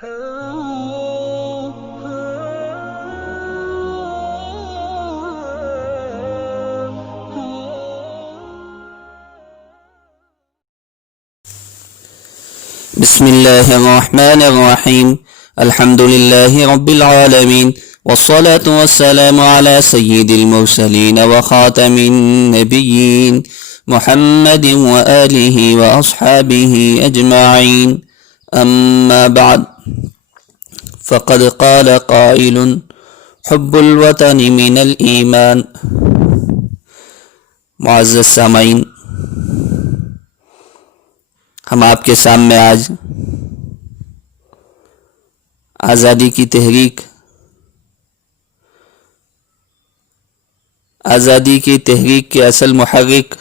بسم الله الرحمن الرحيم. الحمد لله رب العالمين، والصلاة والسلام على سيد المرسلين وخاتم النبيين محمد وآله وأصحابه أجمعين. أما بعد، فقد قال قائل: حب الوطن من الإيمان. معزز سامعین، ہم آپ کے سامنے آج آزادی کی تحریک کے اصل محرک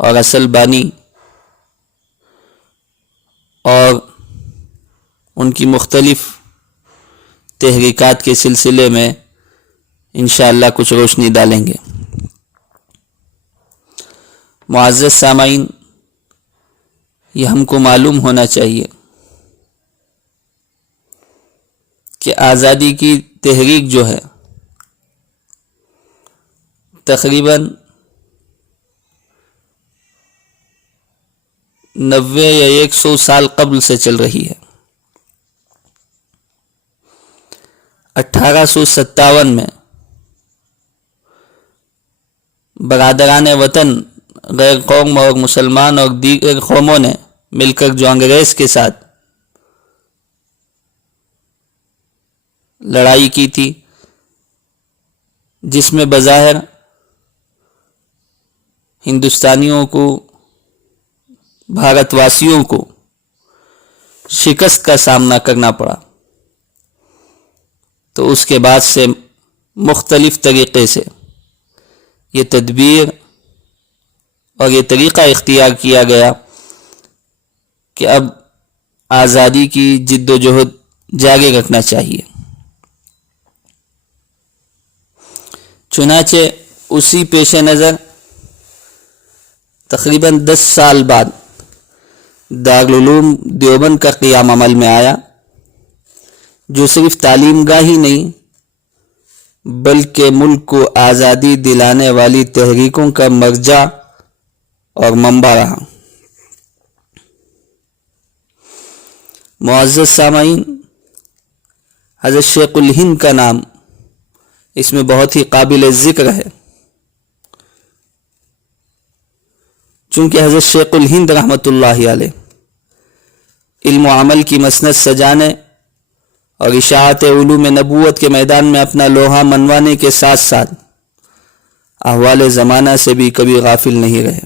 اور اصل بانی اور ان کی مختلف تحریکات کے سلسلے میں انشاءاللہ کچھ روشنی ڈالیں گے. معزز سامعین، یہ ہم کو معلوم ہونا چاہیے کہ آزادی کی تحریک جو ہے تقریباً 90 یا 100 سال قبل سے چل رہی ہے. 1857 میں برادران وطن غیر قوم اور مسلمان اور دیگر قوموں نے مل کر جو انگریز کے ساتھ لڑائی کی تھی، جس میں بظاہر ہندوستانیوں کو، بھارت واسیوں کو شکست کا سامنا کرنا پڑا، تو اس کے بعد سے مختلف طریقے سے یہ تدبیر اور یہ طریقہ اختیار کیا گیا کہ اب آزادی کی جد و جہد جاری رکھنا چاہیے. چنانچہ اسی پیش نظر تقریباً 10 سال بعد دارالعلوم دیوبند کا قیام عمل میں آیا، جو صرف تعلیم گاہ ہی نہیں بلکہ ملک کو آزادی دلانے والی تحریکوں کا مرجع اور منبع رہا. معزز سامعین، حضرت شیخ الہند کا نام اس میں بہت ہی قابل ذکر ہے، چونکہ حضرت شیخ الہند رحمۃ اللہ علیہ علم و عمل کی مسند سجانے اور اشاعت علوم نبوت کے میدان میں اپنا لوہا منوانے کے ساتھ ساتھ احوال زمانہ سے بھی کبھی غافل نہیں رہے،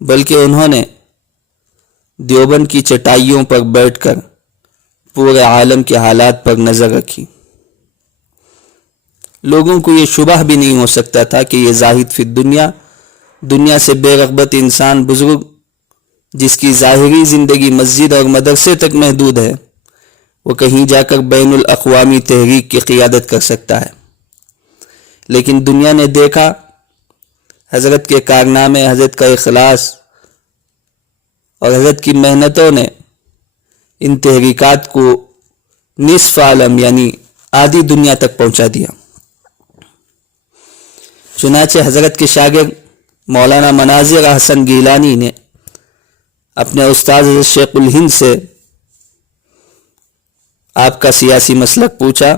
بلکہ انہوں نے دیوبند کی چٹائیوں پر بیٹھ کر پورے عالم کے حالات پر نظر رکھی. لوگوں کو یہ شبہ بھی نہیں ہو سکتا تھا کہ یہ زاہد فی دنیا سے بے رغبت انسان بزرگ، جس کی ظاہری زندگی مسجد اور مدرسے تک محدود ہے، وہ کہیں جا کر بین الاقوامی تحریک کی قیادت کر سکتا ہے. لیکن دنیا نے دیکھا حضرت کے کارنامے، حضرت کا اخلاص اور حضرت کی محنتوں نے ان تحریکات کو نصف عالم یعنی آدھی دنیا تک پہنچا دیا. چنانچہ حضرت کے شاگرد مولانا مناظر احسن گیلانی نے اپنے استاد حضرت شیخ الہند سے آپ کا سیاسی مسلک پوچھا،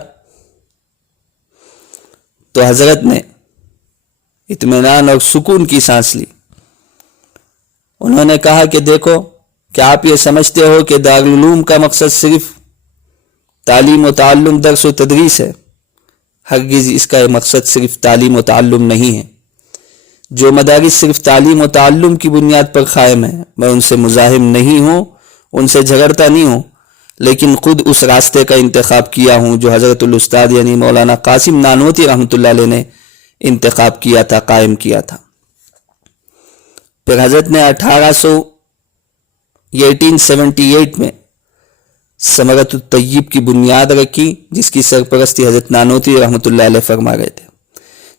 تو حضرت نے اطمینان اور سکون کی سانس لی. انہوں نے کہا کہ دیکھو، کیا آپ یہ سمجھتے ہو کہ دارالعلوم کا مقصد صرف تعلیم و تعلم، درس و تدریس ہے؟ ہرگز اس کا مقصد صرف تعلیم و تعلم نہیں ہے. جو مدارس صرف تعلیم و تعلم کی بنیاد پر قائم ہیں، میں ان سے مزاحم نہیں ہوں، ان سے جھگڑتا نہیں ہوں، لیکن خود اس راستے کا انتخاب کیا ہوں جو حضرت الاستاد یعنی مولانا قاسم نانوتی رحمۃ اللہ علیہ نے انتخاب کیا تھا، قائم کیا تھا. پھر حضرت نے 1878 میں ثمرۃ الطیب کی بنیاد رکھی، جس کی سرپرستی حضرت نانوتی رحمۃ اللہ علیہ فرما گئے تھے،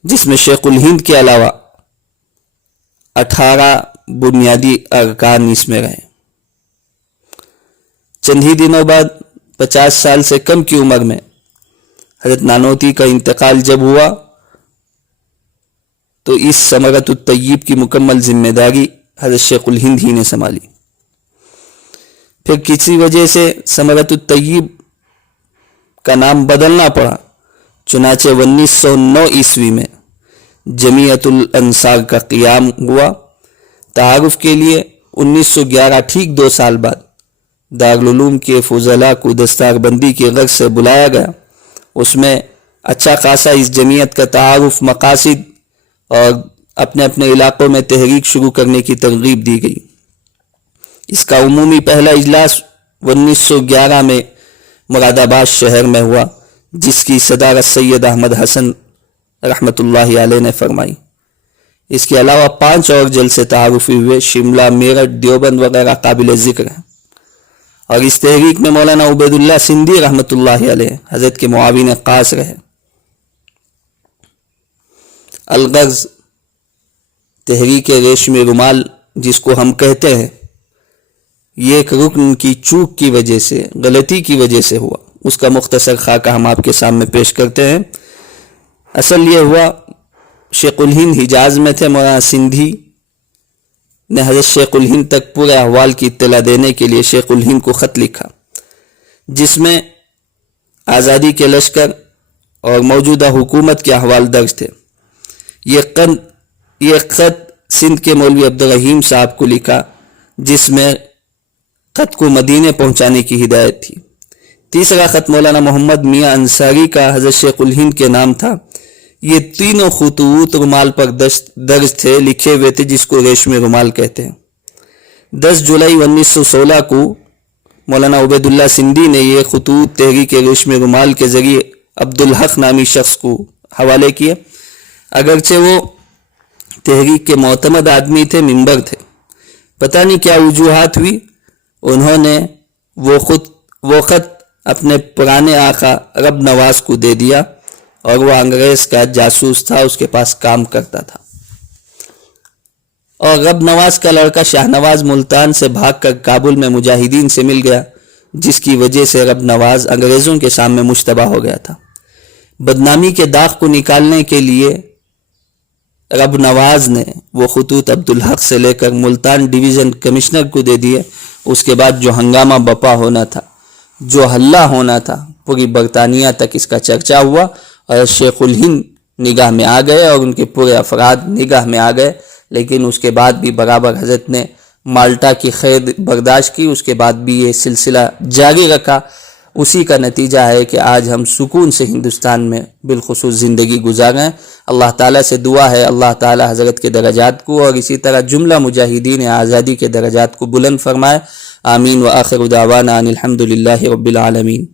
جس میں شیخ الہند کے علاوہ 18 بنیادی ارکان اس میں رہے. चंद ही दिनों बाद 50 साल से कम की उम्र में हजरत नानोती का इंतकाल जब हुआ तो इस समरत तय्यब की मुकम्मल जिम्मेदारी हजरत शेखुल हिंद ही ने संभाली। फिर किसी वजह से समरत तय्यब का नाम बदलना पड़ा, चुनाचे 1909 ईस्वी में जमीयतुल अंसार का क़ियाम हुआ। तारुफ के लिए 1911 ठीक 2 साल बाद दारुल उलूम के फुज़ला को दस्तारबंदी के गर्ज से बुलाया गया। उसमें अच्छा खासा इस जमीयत का तारुफ, मकासिद और अपने अपने इलाकों में तहरीक शुरू करने की तरगीब दी गई। इसका उमूमी पहला इजलास 1911 में मुरादाबाद शहर में हुआ, जिसकी सदारत सैयद अहमद हसन रहमतुल्लाहि अलैह ने फरमाई। इसके अलावा 5 और जलसे तारुफी हुए, शिमला, मेरठ, देवबंद वगैरह काबिल ज़िक्र हैं। और इस तहरीक में मौलाना उबैदुल्लाह सिंधी रहमतुल्लाहि अलैह हजरत के मुआविन खास रहे। अलगर्ज तहरीक रेशमी रुमाल जिसको हम कहते हैं, ये एक रुकन की चूक की वजह से, गलती की वजह से हुआ। उसका मुख्तसर खाका हम आपके सामने पेश करते हैं। असल ये हुआ, शेखुल हिंद हिजाज में थे। मौलाना सिंधी ने हजरत शेखुल हिंद तक पूरे अहवाल की इत्तला देने के लिए शेखुल हिंद को ख़त लिखा, जिसमें आज़ादी के लश्कर और मौजूदा हुकूमत के अहवाल दर्ज थे। ये ख़त सिंध के मौलवी अब्दुल रहीम साहब को लिखा, जिसमें ख़त को मदीने पहुँचाने की हिदायत थी। तीसरा ख़त मौलाना मोहम्मद मियाँ अंसारी का हजरत शेखुल हिंद के नाम था। ये तीनों खुतूत रुमाल पर दर्ज थे, लिखे हुए थे, जिसको रेशमी रुमाल कहते हैं। 10 जुलाई 1916 को मौलाना उबैदुल्लाह सिंधी ने ये खुतूत तहरीक रेशमी रुमाल के ज़रिए अब्दुल हक नामी शख्स को हवाले किए। अगरचे वो तहरीक के मोतमद आदमी थे, मिंबर थे, पता नहीं क्या वजूहात हुई, उन्होंने वो ख़त अपने पुराने आका रब नवाज को दे दिया, और वह अंग्रेज का जासूस था, उसके पास काम करता था। और रब नवाज का लड़का शाहनवाज मुल्तान से भागकर काबुल में मुजाहिदीन से मिल गया, जिसकी वजह से रब नवाज अंग्रेज़ों के सामने मुश्तबा हो गया था। बदनामी के दाग को निकालने के लिए रब नवाज ने वो खुतूत अब्दुल हक से लेकर मुल्तान डिवीज़न कमिश्नर को दे दिए। उसके बाद जो हंगामा बपा होना था, जो हल्ला होना था, पूरी बरतानिया तक इसका चर्चा हुआ और शेखुल हिंद निगाह में आ गए और उनके पूरे अफराद निगाह में आ गए। लेकिन उसके बाद भी बराबर हजरत ने माल्टा की खैर बर्दाश्त की, उसके बाद भी ये सिलसिला जारी रखा। उसी का नतीजा है कि आज हम सुकून से हिंदुस्तान में बिलखुसूस ज़िंदगी गुजार रहे हैं। अल्लाह ताला से दुआ है अल्लाह ताला हज़रत के दरजात को और इसी तरह जुमला मुजाहिदीन आज़ादी के दरजात को बुलंद फरमाए। आमीन व आखिर दावाना अनिल हम्दुलिल्लाहि रब्बिल आलमीन।